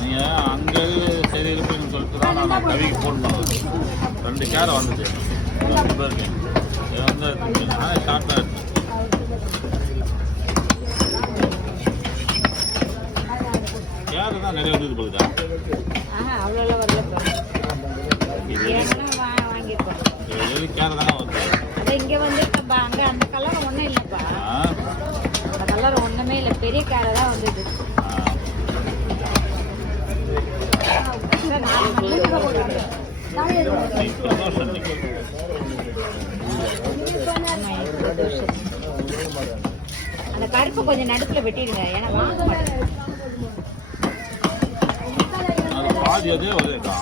நீங்கள் அங்கே சரி இருப்பீங்கன்னு சொல்லிட்டு தான் நான் கவிக்கு ஃபோன் பண்ணேன். 2 கேரை வந்துச்சு 2 பேருக்கு. இது வந்து ஷார்ட்டாக இருக்கு. கேரு தான் நிறைய வந்துது போகுதா? அவ்வளோலாம் வரலப்பா. எது கேரை தானே வந்து அது இங்கே வந்துருக்கப்பா. அங்கே அந்த கலர் ஒன்றும் இல்லைப்பா. அந்த கலர் ஒன்றுமே இல்லை. பெரிய கேரை தான் வந்தது. அந்த கருப்பு கொஞ்சம் நடுப்புல வெட்டிடுங்க. ஏன்னா வாங்க மாட்டேன். பாதி அதே வருதுக்கா.